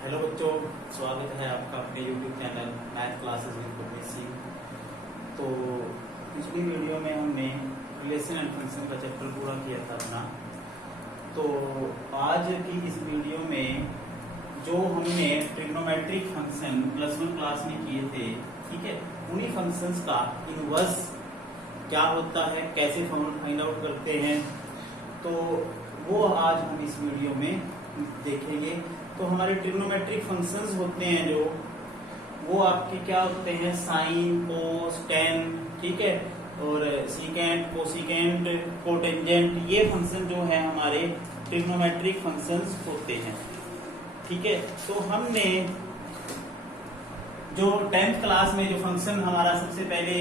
Hello बच्चों, स्वागत है आपका अपने YouTube channel math classes with Gurmeet Singh. तो पिछली वीडियो में हमने रिलेशन एंड फंक्शन का चैप्टर पूरा किया था अपना। तो आज की इस वीडियो में जो हमने ट्रिग्नोमेट्रिक फंक्शन +1 क्लास में किए थे, ठीक है, उन्हीं फंक्शंस का इनवर्स क्या होता है, कैसे फाइंड आउट करते हैं, तो वो आज हम इस वीडियो में देखेंगे। तो हमारे ट्रिग्नोमेट्रिक फंक्शंस होते हैं जो, वो आपके क्या होते हैं, साइन, कोस, टेन, ठीक है, और सीकेंट, कोसिकेंट, कोटेंजेंट, ये फंक्शन जो है हमारे ट्रिग्नोमेट्रिक फंक्शंस होते हैं, ठीक है। तो हमने जो 10th क्लास में जो फंक्शन हमारा सबसे पहले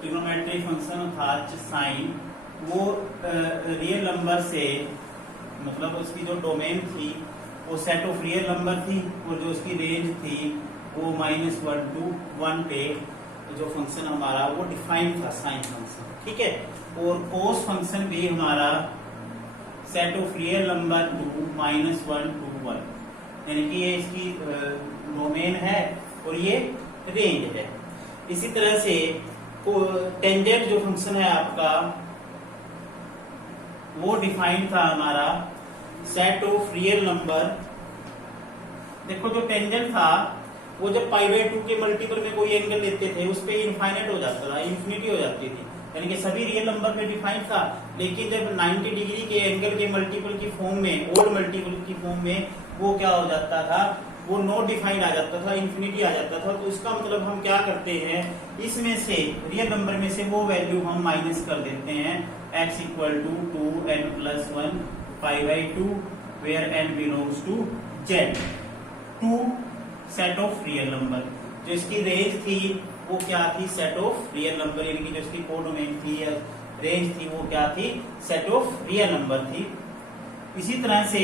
ट्रिग्नोमेट्रिक फंक्शन था साइन, वो रियल नंबर से, मतलब उसकी जो डोमेन थी वो सेट ऑफ रियल नंबर थी, और जो उसकी रेंज थी वो -1 to 1 पे जो फंक्शन हमारा वो डिफाइंड था, साइन फंक्शन, ठीक है। और कोस फंक्शन भी हमारा set of real number two -1 to 1, यानी कि ये इसकी डोमेन है और ये रेंज है। इसी तरह से टेंजेंट जो फंक्शन है आपका, वो डिफाइंड था हमारा सेट ऑफ रियल नंबर। देखो जो टेंजेंट था वो जब π/2 के मल्टीपल में कोई एंगल लेते थे उस पे इनफाइनाइट हो जाता था, इंफिनिटी हो जाती थी, यानी कि सभी रियल नंबर में डिफाइंड था। लेकिन जब 90 डिग्री के एंगल के मल्टीपल की फॉर्म में, ओड मल्टीपल की फॉर्म में, वो क्या हो जाता था, वो नॉट डिफाइंड आ जाता था, इंफिनिटी आ जाता था। तो इसका मतलब हम क्या करते हैं, इसमें से रियल नंबर में से वो वैल्यू हम माइनस कर देते हैं, x = 2n+1 π/2 where n belongs to z, 2 set of real number. जो इसकी रेंज थी वो क्या थी, सेट ऑफ रियल नंबर, यानी कि जो इसकी कोडोमेन थी या रेंज थी वो क्या थी, सेट ऑफ रियल नंबर थी। इसी तरह से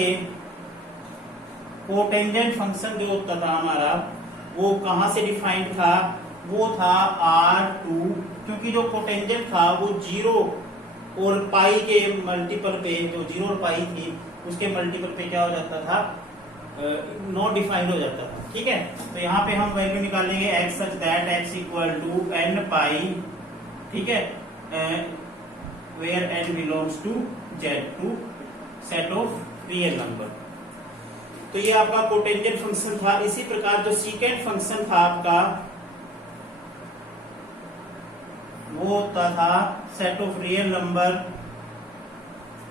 कोटेंजेंट फंक्शन जो होता था हमारा, वो कहां से डिफाइंड था, वो था R2, क्योंकि जो कोटेंजेंट था वो 0 और पाई के मल्टीपल पे, जो 0 और पाई थी उसके मल्टीपल पे क्या हो जाता था, नॉट डिफाइंड हो जाता था, ठीक है। तो यहाँ पे हम वैल्यू निकालेंगे x such that x = n π, ठीक है, where n belongs to z, to set of real number. तो ये आपका कोटेंजेंट फंक्शन था। इसी प्रकार जो सीकेंट फंक्शन था आपका, वो होता था सेट ऑफ रियल नंबर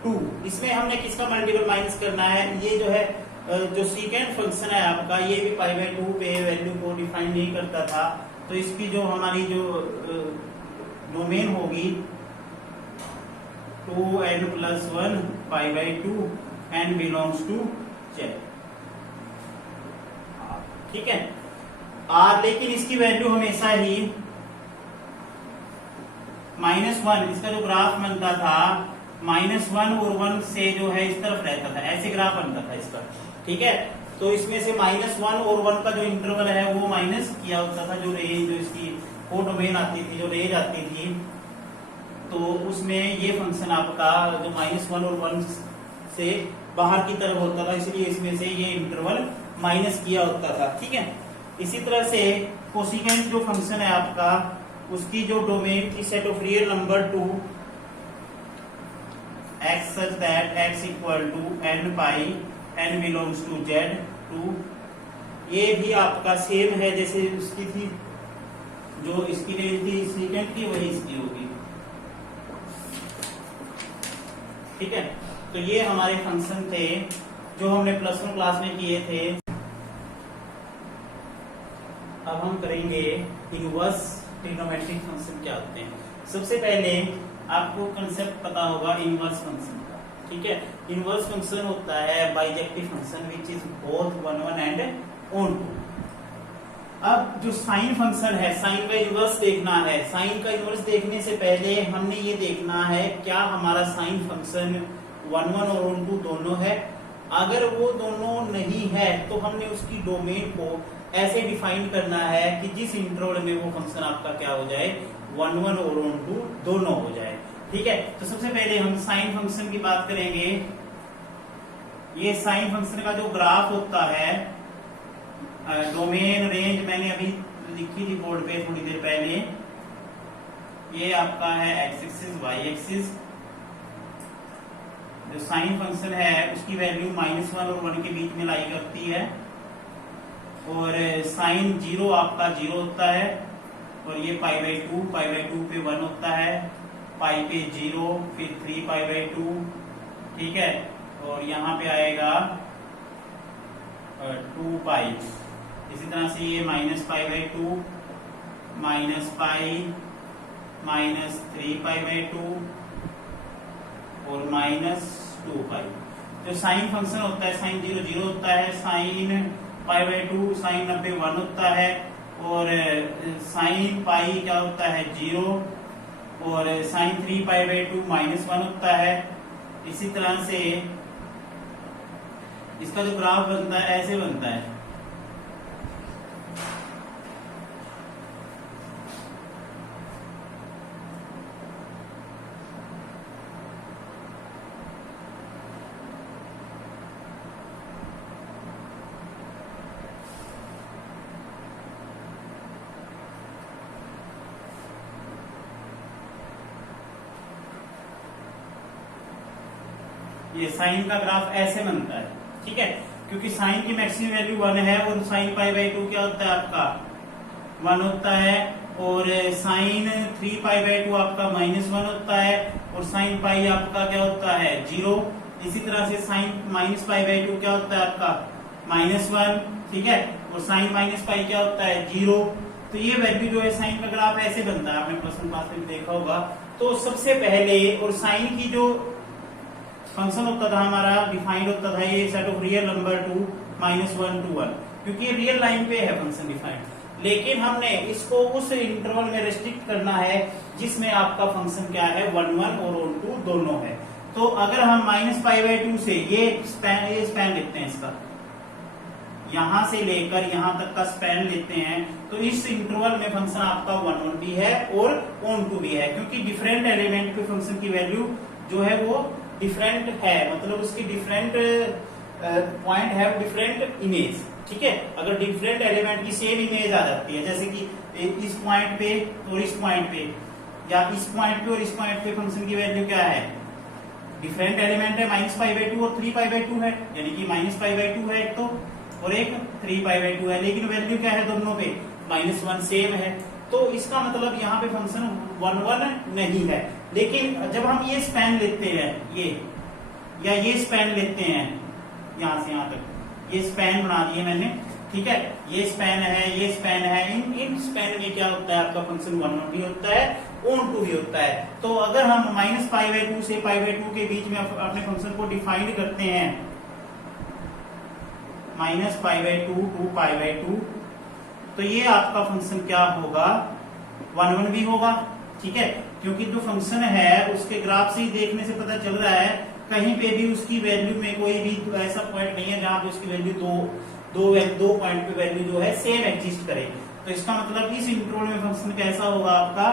2। इसमें हमने किसका मल्टीपल माइनस करना है, ये जो है जो सीकेंट फंक्शन है आपका, ये भी π/2 पे वैल्यू को डिफाइन नहीं करता था। तो इसकी जो हमारी जो डोमेन होगी 2n+1 π/2 n belongs to z, ठीक है। लेकिन इसकी वैल्यू हमेशा ही -1, इसका जो ग्राफ बनता था -1 और 1 से जो है इस तरफ रहता था, ऐसे ग्राफ बनता था इसका, ठीक है। तो इसमें से -1 और 1 का जो इंटरवल है वो माइनस किया होता था, जो रेंज, जो इसकी कोडोमेन आती थी, जो रेंज आती थी, तो उसमें ये फंक्शन आपका जो -1 और 1 से बाहर की तरफ होता था, इसलिए इसमें से ये इंटरवल माइनस किया होता था, ठीक है। इसी तरह से कोसिकेंट जो फंक्शन है आपका, उसकी जो डोमेन थी set of real number 2, x such that x = n π n belongs to z, 2, ये भी आपका सेम है जैसे उसकी थी, जो इसकी रेंज थी सीकेंट की, वही इसकी होगी, ठीक है। तो ये हमारे फंक्शन थे जो हमने +1 क्लास में किए थे। अब हम करेंगे इनवर्स ट्रिग्नोमेट्रिक फंक्शन क्या होते हैं। सबसे पहले आपको कंसेप्ट पता होगा इनवर्स फंक्शन का, ठीक है। इनवर्स फंक्शन होता है bijective function which is both 1 1 and on 2। अब जो साइन फंक्शन है, साइन का इनवर्स देखना है। साइन का इनवर्स देखने से पहले हमने ये देखना है क्या हमारा साइन फंक्शन 1 1 और ऑन 2 दोनों है। अगर वो दोनों नहीं है तो हमने उसकी डोमेन को ऐसे डिफाइन करना है कि जिस इंटरवल में वो फंक्शन आपका क्या हो जाए, 1 1 और ऑन 2 दोनों हो जाए, ठीक है। तो सबसे पहले हम साइन फंक्शन की बात करेंगे। ये साइन फंक्शन का जो ग्राफ होता है डोमेन रेंज मैंने अभी लिखी थी बोर्ड पे थोड़ी देर पहले, ये आपका है एक्स एक्सिस वाई एक्सिस। जो साइन फंक्शन है उसकी वैल्यू -1 और 1 के बीच में लाई करती है, और साइन 0 आपका 0 होता है, और ये π/2 पे 1 होता है, पाई पे 0, फिर 3π/2, ठीक है, और यहाँ पे आएगा 2π। इसी तरह से ये -π/2 -π -3π/2 और -2π। जो साइन फंक्शन होता है साइन 0 0 होता है, साइन π/2 साइन 90 1 होता है, और साइन पाई क्या होता है 0, और साइन 3π/2 -1 होता है। इसी तरह से इसका जो ग्राफ बनता है ऐसे बनता है। ये साइन का ग्राफ ऐसे बनता है, ठीक है, क्योंकि साइन की मैक्सिमम वैल्यू 1 है, और साइन π/2 क्या होता है आपका 1 होता है, और साइन 3π/2 आपका -1 होता है, और साइन पाई आपका क्या होता है 0। इसी तरह से साइन -π/2 क्या होता है आपका -1, ठीक है, और साइन -π क्या होता है 0। तो ये वैल्यू जो है साइन का ग्राफ ऐसे बनता है, आपने प्रश्न पास में देखा होगा। तो सबसे पहले, और साइन की जो फंक्शन होता था हमारा डिफाइंड होता था ये set of real number two -1 to 1, क्योंकि ये रियल लाइन पे है फंक्शन डिफाइंड। लेकिन हमने इसको उस इंटरवल में रेस्ट्रिक्ट करना है जिसमें आपका फंक्शन क्या है 1 1 और 1 2 दोनों है। तो अगर हम -π/2 से ये स्पैन लेते हैं, इसका यहां से लेकर यहां तक का स्पैन लेते हैं, तो इस इंटरवल में फंक्शन आपका 1 1 भी है और 1 2 भी है, क्योंकि डिफरेंट एलिमेंट पे फंक्शन की वैल्यू जो है वो डिफरेंट है, मतलब उसकी डिफरेंट पॉइंट है डिफरेंट इमेज, ठीक है। अगर डिफरेंट एलिमेंट की सेम इमेज आ जाती है, जैसे कि इस पॉइंट पे और इस पॉइंट पे, या इस पॉइंट पे और इस पॉइंट पे फंक्शन की वैल्यू क्या है, डिफरेंट एलिमेंट है, -π/2 और 3π/2 है, यानी कि -π/2 है एक तो, और एक 3π/2 है, लेकिन वैल्यू क्या है दोनों पे -1 सेम है। तो इसका मतलब यहाँ पे फंक्शन 1 1 नहीं है। लेकिन जब हम ये स्पैन लेते हैं, ये या ये स्पैन लेते हैं यहां से यहां तक, ये स्पैन बना दिए मैंने, ठीक है, ये स्पैन है, ये स्पैन है, इन स्पैन में क्या होता है आपका फंक्शन 1 1 भी होता है, 1 2 भी होता है। तो अगर हम -π/2 से π/2 के बीच में अपने फंक्शन को डिफाइन करते हैं, -π/2 to π/2, तो ये आपका फंक्शन क्या होगा 1 1 भी होगा, ठीक है, क्योंकि जो फंक्शन है उसके ग्राफ से ही देखने से पता चल रहा है कहीं पे भी उसकी वैल्यू में कोई भी ऐसा पॉइंट नहीं है जहां पे उसकी वैल्यू दो पॉइंट पे वैल्यू जो है सेम एग्जिस्ट करे। तो इसका मतलब इस इंटरवल में फंक्शन कैसा होगा आपका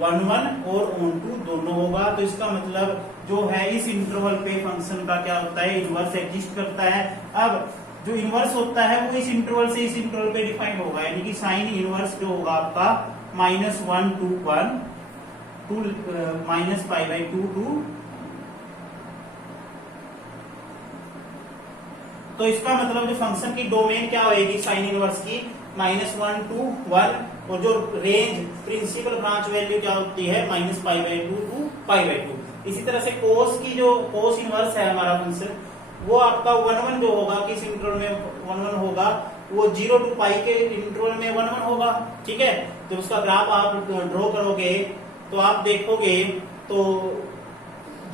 1 1 और 1 2 दोनों होगा। तो इसका मतलब जो है इस इंटरवल पे फंक्शन का क्या होता है इनवर्स एग्जिस्ट करता है। अब जो इनवर्स होता है वो इस इंटरवल से इस इंटरवल पे डिफाइन होगा, यानी कि साइन इनवर्स जो होगा आपका -1 to 1 to -π/2 to, तो इसका मतलब जो फंक्शन की डोमेन क्या होगी साइन इनवर्स की -1 to 1, और जो रेंज प्रिंसिपल ब्रांच वैल्यू क्या होती है -π/2 to π/2। इसी तरह से कोस की जो कोस इनवर्स है हमारा फंक्शन, वो आपका 1 1 जो होगा किस इंटरवल में 1 1 होगा, वो 0 to π के इंटरवल में 1 1 होगा, ठीक है। तो उसका ग्राफ आप ड्रॉ करोगे तो आप देखोगे तो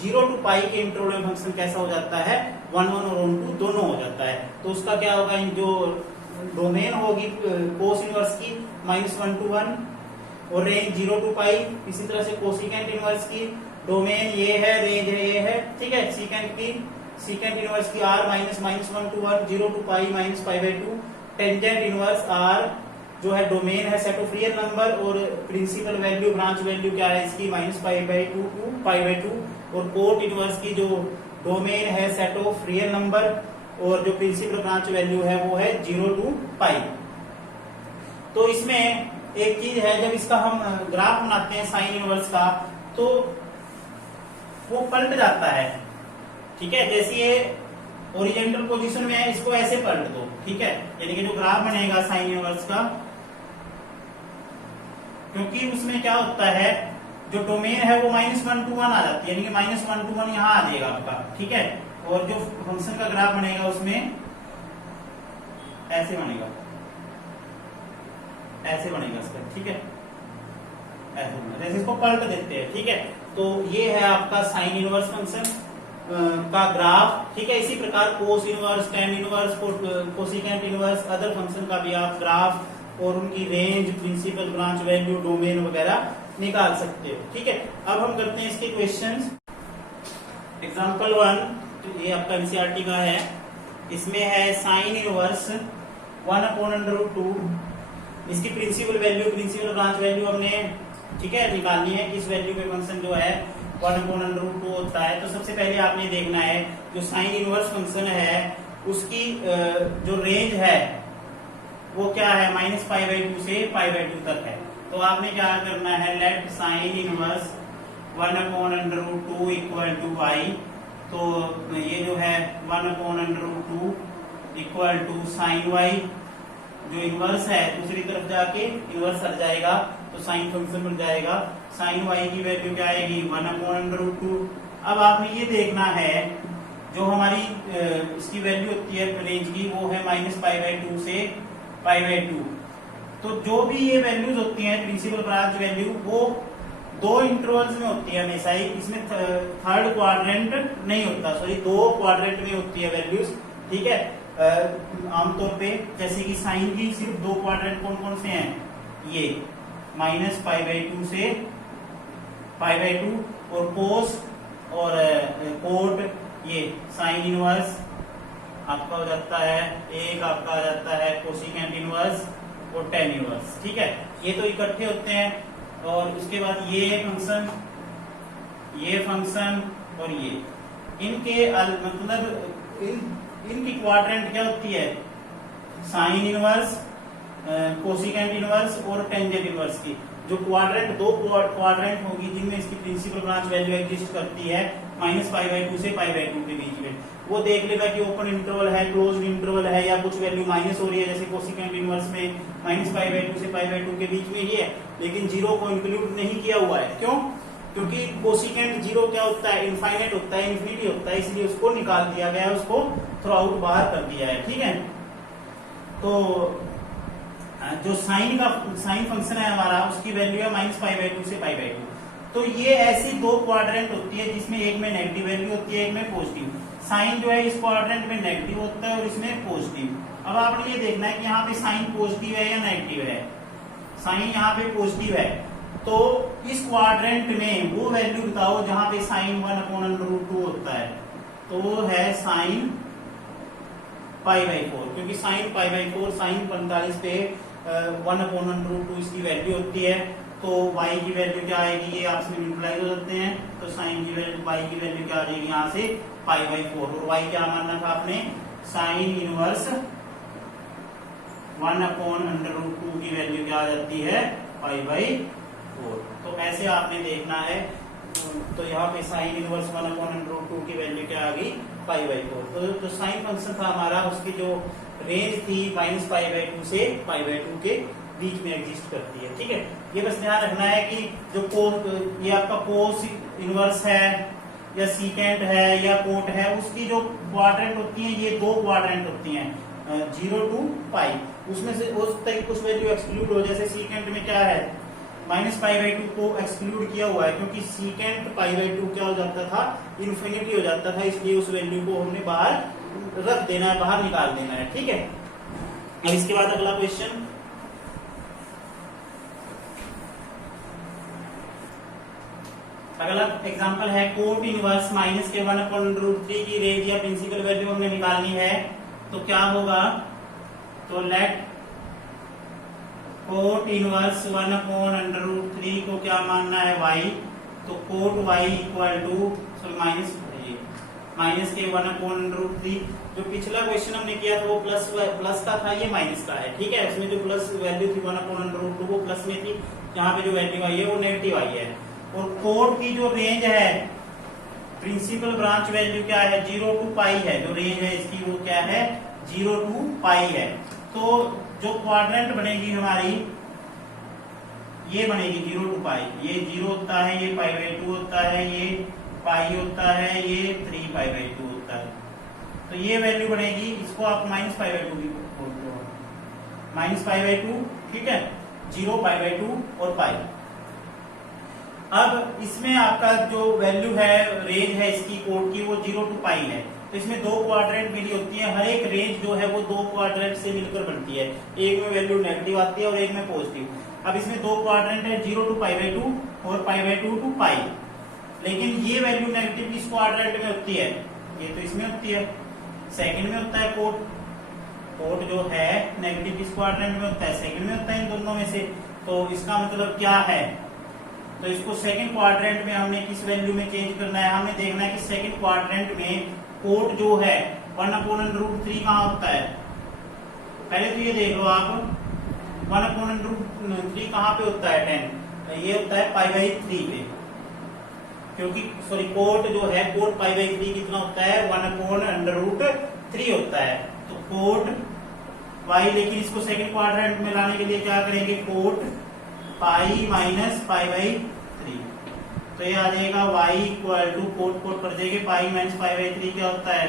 0 to π के इंटरवल में फंक्शन कैसा हो जाता है 1 1 और 1 2 दोनों हो जाता है। तो उसका क्या होगा, जो डोमेन होगी कोस इनवर्स की -1 to 1 और रेंज 0 to π। इसी तरह से कोसिकेंट इनवर्स की डोमेन ये है, रेंज ये है, ठीक है। सीकेंट इनवर्स की r -1 to 1 0 to π -π/2। Tangent inverse r जो है डोमेन है सेट ऑफ रियल नंबर, और प्रिंसिपल वैल्यू ब्रांच वैल्यू क्या है इसकी -π/2 to π/2। और कोट इनवर्स की जो डोमेन है सेट ऑफ रियल नंबर, और जो प्रिंसिपल ब्रांच वैल्यू है वो है 0 to पाई। तो इसमें एक चीज है, जब इसका हम ग्राफ बनाते हैं साइन इनवर्स का, तो वो पलट जाता है। ठीक है, जैसे ये ओरिजेंटल पोजीशन में है, इसको ऐसे पलट दो। ठीक है, यानी कि जो ग्राफ बनेगा साइन इनवर्स का, क्योंकि उसमें क्या होता है, जो डोमेन है वो -1 to 1 आ जाती है, यानी कि -1 to 1 यहाँ आ जाएगा आपका। ठीक है, और जो फंक्शन का ग्राफ बनेगा उसमें ऐसे बनेगा, ऐसे बनेगा इसका। ठीक है, ऐसे बनेगा, जैसे इसको पलट देते हैं। ठीक है, तो ये है आपका साइन इनवर्स फंक्शन का ग्राफ। ठीक है, इसी प्रकार cos inverse, tan inverse, cosecant inverse, other function का भी आप ग्राफ और उनकी range, principal branch value, domain वगैरह निकाल सकते हो। ठीक है, अब हम करते हैं इसके क्वेश्चंस। एग्जांपल 1, ये आपका एनसीईआरटी का है। इसमें है साइन इनवर्स 1/√2। इसकी principal value, principal branch value हमने, ठीक है, निकालनी है। इस वैल्यू पे फंक्शन जो है 1/√2 होता है। तो सबसे पहले आपने देखना है जो साइन इनवर्स फंक्शन है उसकी जो रेंज है वो क्या है, -π/2 से π/2 तक है। तो आपने क्या करना है, let sine inverse 1/√2 equal to y। तो ये जो है 1/√2 इक्वल टू साइन y, जो इनवर्स है दूसरी तरफ जाके इनवर्स हट जाएगा तो साइन फंक्शन बन जाएगा। साइन y की वैल्यू क्या आएगी, 1/√2। अब आपने ये देखना है जो हमारी इसकी वैल्यू होती है रेंज की, वो है -π/2 से π/2। तो जो भी ये वैल्यूज होती हैं प्रिंसिपल ब्रांच वैल्यू, वो दो इंटरवल्स में होती है हमेशा ही। इसमें थर्ड क्वाड्रेंट नहीं होता, सॉरी, दो क्वाड्रेंट में होती है वैल्यूज। ठीक है, आमतौर पे जैसे कि साइन की सिर्फ दो क्वाड्रेंट कौन कौन से हैं, ये -π/2 से π/2, और कोस और कोट, ये साइन इनवर्स आपका हो जाता है, एक आपका आ जाता है कोसिकेंट इनवर्स और टेन इनवर्स। ठीक है, ये तो इकट्ठे होते हैं। और उसके बाद ये फंक्शन, ये फंक्शन और ये, इनके मतलब इनकी क्वाड्रेंट क्या होती है, साइन इनवर्स, कोसिकेंट इनवर्स और टेंजेंट इनवर्स की। जो क्वाड्रेंट, दो क्वाड्रेंट होगी जिनमें इसकी प्रिंसिपल ब्रांच वैल्यू एग्जिस्ट करती है -π/2 से π/2 के बीच में, वो देख लेगा कि ओपन इंटरवल है, क्लोज्ड इंटरवल है, या कुछ वैल्यू माइनस हो रही है, जैसे कोसिकेंट इनवर्स में -π/2 से π/2 के बीच में ही है, लेकिन 0 को इंक्लूड नहीं किया हुआ है। क्यों? क्योंकि कोसिकेंट 0 क्या होता है, इनफाइनाइट होता है, इन्फिनिटी होता है, इसलिए उसको निकाल दिया गया है, उसको थ्रू आउट बाहर कर दिया है। ठीक है, तो जो साइन फंक्शन है हमारा, उसकी वैल्यू है -π/2 से π/2। तो ये ऐसी दो क्वाड्रेंट होती है जिसमें एक में नेगेटिव वैल्यू होती है, एक में पॉजिटिव। साइन जो है इस क्वाड्रेंट में नेगेटिव होता है और इसमें पॉजिटिव। अब आपने ये देखना है कि यहाँ पे साइन पॉजिटिव है या नेगेटिव है। साइन यहाँ पे पॉजिटिव है, तो इस क्वाड्रेंट में वो वैल्यू बताओ जहां पे साइन 1/√2 होता है, तो वो है साइन π/4, क्योंकि साइन π/4, साइन 45 पे 1/√2 इसकी वैल्यू होती है। तो y की वैल्यू क्या आएगी, ये आपस में मल्टीप्लाई हो जाते हैं, तो साइन की वैल्यू, y की वैल्यू क्या आ जाएगी यहाँ से π/4, और y क्या मानना था आपने, साइन इनवर्स 1/√2 की वैल्यू क्या आ जाती है, π/4। तो ऐसे आपने देखना है। तो यहाँ पे साइन इनवर्स 1/√2 की वैल्यू क्या आ गई, π/4। तो जो साइन फंक्शन था हमारा, उसकी जो रेंज थी -π/2 से π/2 के बीच में एग्जिस्ट करती है। ठीक है, ये बस ध्यान रखना है कि जो ये आपका कोस इनवर्स है या सीकेंट है या कोट है, उसकी जो क्वाड्रेंट होती है, ये दो क्वाड्रेंट होती हैं, 0 to π। उसमें से कुछ वैल्यू एक्सक्लूड हो, जैसे सीकेंट में क्या है, -π/2 को एक्सक्लूड किया हुआ है, क्योंकि सीकेंट π/2 क्या हो जाता था, इन्फिनिटी हो जाता था, इसलिए उस वैल्यू को हमने बाहर रख देना है, बाहर निकाल देना है। ठीक है, अब इसके बाद अगला क्वेश्चन, अगला एग्जांपल है कोट इनवर्स -(1/√3) की रेंज या प्रिंसिपल वैल्यू हमने निकालनी है। तो क्या होगा, तो लेट कोट इनवर्स 1/√3 को क्या मानना है, y। तो कोट y इक्वल टू -(1/√3). जो पिछला क्वेश्चन हमने किया था वो प्लस का था, ये माइनस का है, ठीक है। उसमें जो प्लस वैल्यू थी 1/√2 वो प्लस में थी, यहाँ पे जो वैल्यू आई है वो नेगेटिव आई है। और कोड की जो रेंज है, प्रिंसिपल ब्रांच वैल्यू क्या है, 0 to पाई है, जो रेंज है इसकी वो क्या है, 0 to पाई है। तो जो क्वाड्रेंट बनेगी हमारी, ये बनेगी 0 to पाई, ये 0 होता है, ये π/2 होता है, ये पाई होता है, ये 3π/2 होता है। तो ये वैल्यू बनेगी, इसको आप -π/2 भी बोलते हो, -π/2, ठीक है, 0, π/2 और पाई। अब इसमें आपका जो वैल्यू है, रेंज है इसकी कोड की, वो 0 to पाई है। तो इसमें दो क्वाड्रेंट मिली होती है, हर एक रेंज जो है वो दो क्वाड्रेंट से मिलकर बनती है, एक में वैल्यू नेगेटिव आती है और एक में पॉजिटिव। अब इसमें दो क्वाड्रेंट है, 0 to π/2 और π/2 to पाई, लेकिन ये वैल्यू नेगेटिव किस क्वाड्रेंट में होती है, ये तो इसमें होती है, सेकंड में होता है कोड जो है नेगेटिव किस क्वाड्रेंट में होता है, सेकंड में होता है, इन दोनों में से। तो इसका मतलब क्या है, तो इसको सेकंड क्वाड्रेंट में हमने किस वैल्यू में चेंज करना है, हमें देखना है कि सेकंड क्वाड्रेंट में कोड जो है 1/√3 कहाँ होता है। पहले तो ये देख लो आप, 1/√3 कहाँ पे होता है, 10, ये होता है π/3 पे, क्योंकि सॉरी कोड जो है, कोड π/3 कितना होता है, 1/√3 होता है। तो कोड y, लेकिन इसको सेकंड क्वाड्रेंट में लाने के लिए क्या करेंगे, कोड पाई माइनस π/3, तो ये आ जाएगा y इक्वल टू कोड कर देंगे, पाई माइनस π/3 क्या होता है,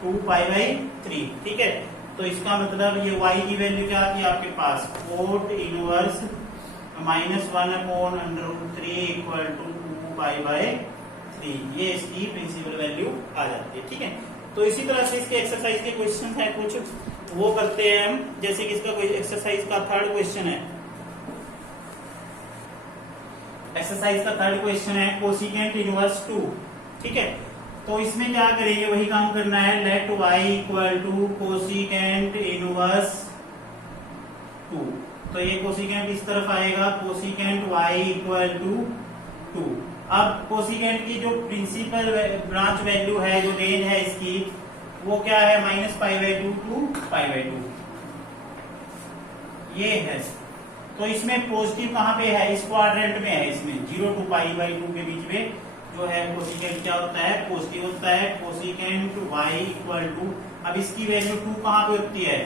2π/3, ठीक है। तो इसका मतलब ये y की वैल्यू क्या आती है आपके पास, कोड इनवर्स -1/√3 इक्वल टू 2π/3, ये इसकी प्रिंसिपल वैल्यू आ जाती है, ठीक है। तो इसी तरह से इसके एक्सरसाइज के क्वेश्चन है कुछ, वो करते हैं हम। जैसे कि इसका कोई एक्सरसाइज का थर्ड क्वेश्चन है, एक्सरसाइज का थर्ड क्वेश्चन है कोसिकेंट इनवर्स 2, ठीक है। तो इसमें क्या करेंगे, वही काम करना है, let y equal to cosecant inverse 2। तो ये कोसिकेंट इस तरफ आएगा, कोसिकेंट y इक्वल टू 2। अब कोसिकेंट की जो प्रिंसिपल ब्रांच वैल्यू है, जो रेंज है इसकी, वो क्या है, -π/2 to π/2, ये है। तो इसमें पॉजिटिव कहाँ पे है, इस क्वाड्रेंट में है, इसमें 0 to π/2 के बीच में जो है कोसिकेंट क्या होता है, पॉजिटिव होता है। कोसिकेंट y इक्वल टू, अब इसकी वैल्यू 2 कहाँ पे होती है,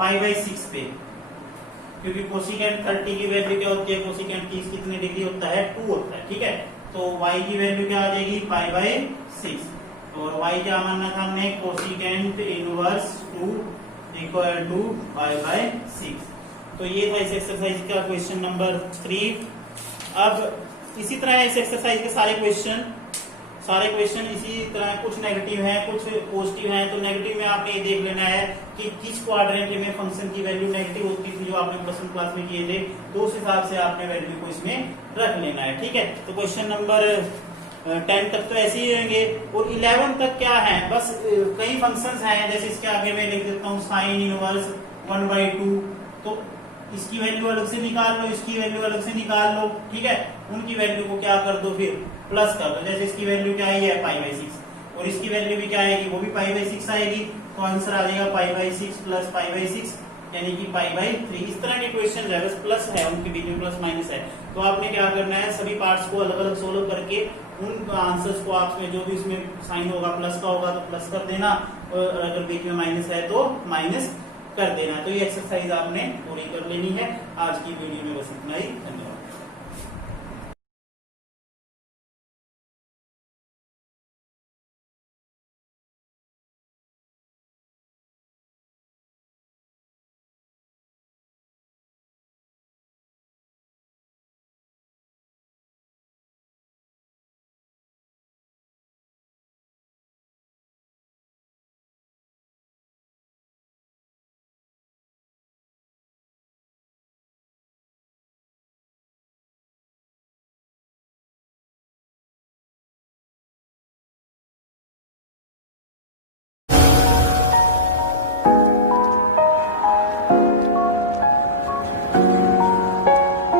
π/6 पे, क्योंकि कोसिकेंट 30 की वैल्यू क्या होती है, कोसिकेंट 30 कितने डिग्री होता है, 2 होता है, ठीक है। तो y की वैल्यू क्या आ जाएगी, π/6, और y क्या मानना था हमने, कोसिकेंट इनवर्स 2 इक्वल टू π/6। तो ये था इस एक्सरसाइज का क्वेश्चन नंबर 3। अब इसी तरह इस एक्सरसाइज के सारे क्वेश्चन इसी तरह, कुछ नेगेटिव हैं कुछ पॉजिटिव हैं। तो नेगेटिव में आपने ये देख लेना है कि किस क्वाड्रेंट में फंक्शन की वैल्यू नेगेटिव होती थी, जो आपने प्लस 1 क्लास में किए थे, तो उस हिसाब से आपने वैल्यू को इसमें रख लेना है, ठीक है। तो क्वेश्चन नंबर 10 तक तो ऐसे ही रहेंगे, और 11 तक क्या है, बस कई फंक्शंस हैं। जैसे इसके आगे मैं लिख देता हूँ साइन इनवर्स 1/2, तो इसकी वैल्यू अलग से निकाल लो, इसकी वैल्यू अलग से निकाल लो, ठीक है। उनकी वैल्यू को क्या कर दो, फिर प्लस कर दो। जैसे इसकी वैल्यू क्या आई है, π/6, और इसकी वैल्यू भी क्या आएगी, वो भी π/6 आएगी। तो आंसर आ जाएगा π/6 प्लस π/6 यानी कि π/3। इस तरह के क्वेश्चन है, बस प्लस है, उनके बीच में प्लस माइनस है। तो आपने क्या करना है, सभी पार्ट्स को अलग अलग सोल्व करके उन आंसर्स को आपने जो भी इसमें साइन होगा प्लस का होगा तो प्लस कर देना, और अगर बीच में माइनस है तो माइनस कर देना। तो ये एक्सरसाइज आपने पूरी कर लेनी है। आज की वीडियो में बस इतना ही, धन्यवाद।